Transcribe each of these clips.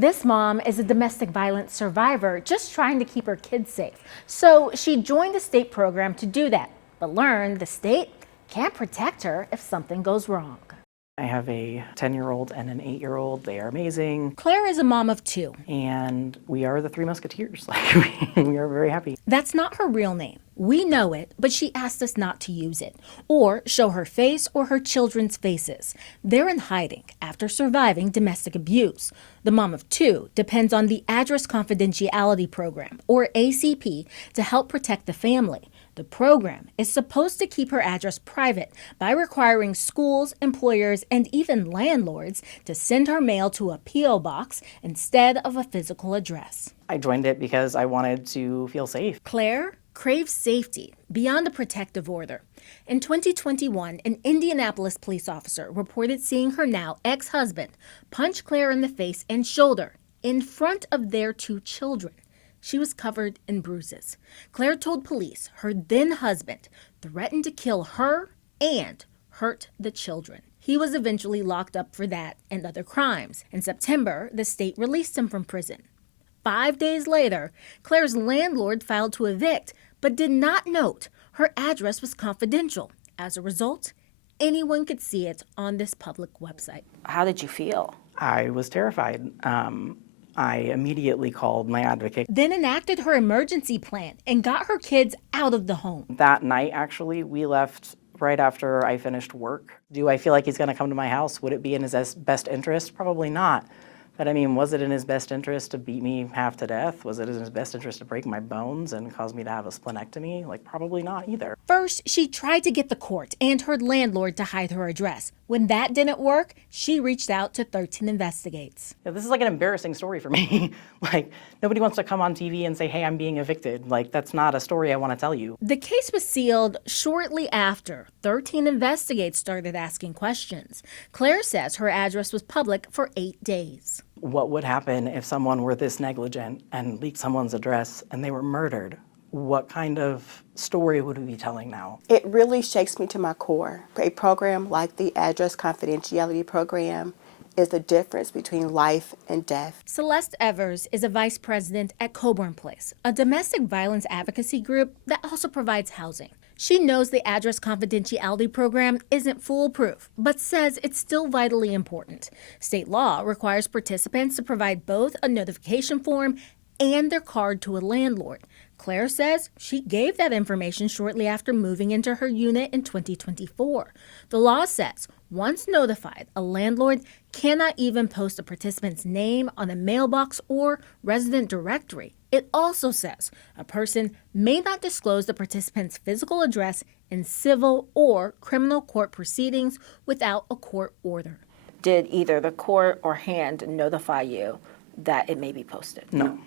This mom is a domestic violence survivor just trying to keep her kids safe. So she joined a state program to do that, but learned the state can't protect her if something goes wrong. I have a 10-year-old and an 8-year-old. They are amazing. Claire is a mom of 2. And we are the 3 Musketeers. We are very happy. That's not her real name. We know it, but she asked us not to use it or show her face or her children's faces. They're in hiding after surviving domestic abuse. The mom of 2 depends on the Address Confidentiality Program, or ACP, to help protect the family. The program is supposed to keep her address private by requiring schools, employers, and even landlords to send her mail to a P.O. box instead of a physical address. I joined it because I wanted to feel safe. Claire craves safety beyond a protective order. In 2021, an Indianapolis police officer reported seeing her now ex-husband punch Claire in the face and shoulder in front of their 2 children. She was covered in bruises. Claire told police her then husband threatened to kill her and hurt the children. He was eventually locked up for that and other crimes. In September, the state released him from prison. 5 days later, Claire's landlord filed to evict, but did not note her address was confidential. As a result, anyone could see it on this public website. How did you feel? I was terrified. I immediately called my advocate. Then enacted her emergency plan and got her kids out of the home. That night, actually, we left right after I finished work. Do I feel like he's going to come to my house? Would it be in his best interest? Probably not. But I mean, was it in his best interest to beat me half to death? Was it in his best interest to break my bones and cause me to have a splenectomy? Probably not either. First, she tried to get the court and her landlord to hide her address. When that didn't work, she reached out to 13 Investigates. Yeah, this is an embarrassing story for me. Nobody wants to come on TV and say, hey, I'm being evicted. That's not a story I want to tell you. The case was sealed shortly after 13 Investigates started asking questions. Claire says her address was public for 8 days. What would happen if someone were this negligent and leaked someone's address and they were murdered? What kind of story would we be telling now? It really shakes me to my core. A program like the Address Confidentiality Program is the difference between life and death. Celeste Evers is a vice president at Coburn Place, a domestic violence advocacy group that also provides housing. She knows the Address Confidentiality Program isn't foolproof, but says it's still vitally important. State law requires participants to provide both a notification form and their card to a landlord. Claire says she gave that information shortly after moving into her unit in 2024. The law says once notified, a landlord cannot even post a participant's name on a mailbox or resident directory. It also says a person may not disclose the participant's physical address in civil or criminal court proceedings without a court order. Did either the court or HAND notify you that it may be posted? No.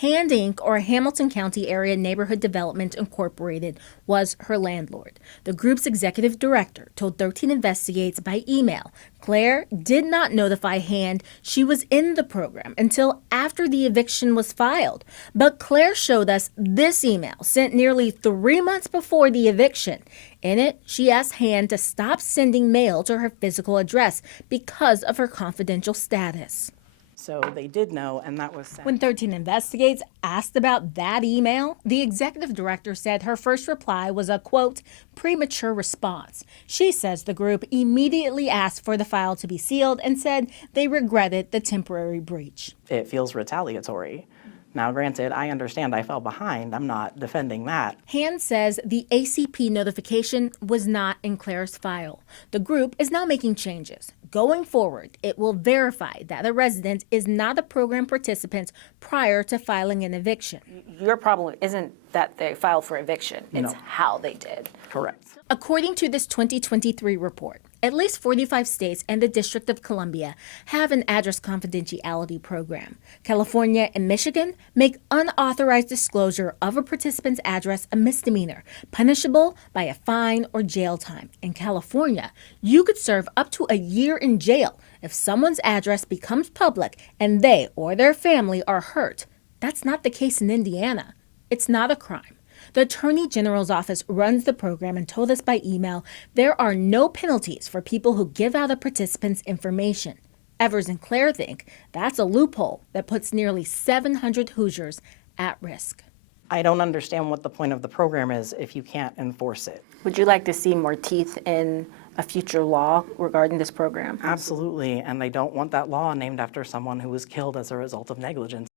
HAND Inc., or Hamilton County Area Neighborhood Development Incorporated, was her landlord. The group's executive director told 13 Investigates by email Claire did not notify HAND she was in the program until after the eviction was filed. But Claire showed us this email sent nearly 3 months before the eviction. In it, she asked HAND to stop sending mail to her physical address because of her confidential status. So they did know, and that was sent. When 13 Investigates asked about that email, the executive director said her first reply was a, quote, premature response. She says the group immediately asked for the file to be sealed and said they regretted the temporary breach. It feels retaliatory. Now, granted, I understand I fell behind. I'm not defending that. HAND says the ACP notification was not in Claire's file. The group is now making changes. Going forward, it will verify that a resident is not a program participant prior to filing an eviction. Your problem isn't that they filed for eviction, it's how they did. Correct. According to this 2023 report, at least 45 states and the District of Columbia have an address confidentiality program. California and Michigan make unauthorized disclosure of a participant's address a misdemeanor, punishable by a fine or jail time. In California, you could serve up to a year in jail if someone's address becomes public and they or their family are hurt. That's not the case in Indiana. It's not a crime. The Attorney General's office runs the program and told us by email there are no penalties for people who give out a participant's information. Evers and Claire think that's a loophole that puts nearly 700 Hoosiers at risk. I don't understand what the point of the program is if you can't enforce it. Would you like to see more teeth in a future law regarding this program? Absolutely, and I don't want that law named after someone who was killed as a result of negligence.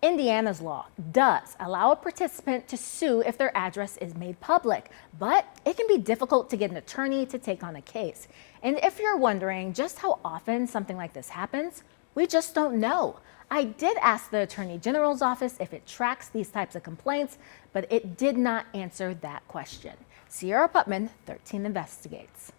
Indiana's law does allow a participant to sue if their address is made public, but it can be difficult to get an attorney to take on a case. And if you're wondering just how often something like this happens, we just don't know. I did ask the Attorney General's office if it tracks these types of complaints, but it did not answer that question. Sierra Putman, 13 Investigates.